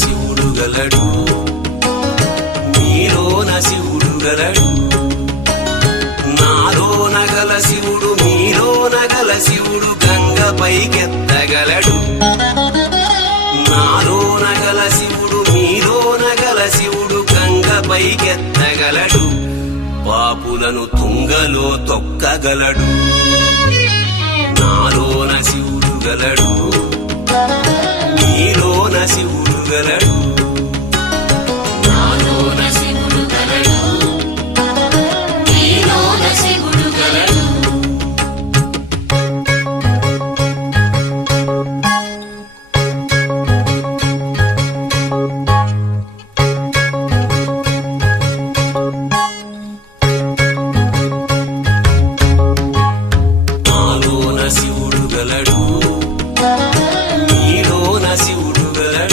శివుడు గలడు, మీలోన శివుడు గలడు. నాలోన గల శివుడు మీలోన గల శివుడు గంగ పైకెత్తగలడు. నాలోన గల శివుడు మీలోన గల శివుడు గంగ పైకెత్తగలడు. పాపులను తుంగలో తొక్కగలడు. నాలోన శివుడు గలడు.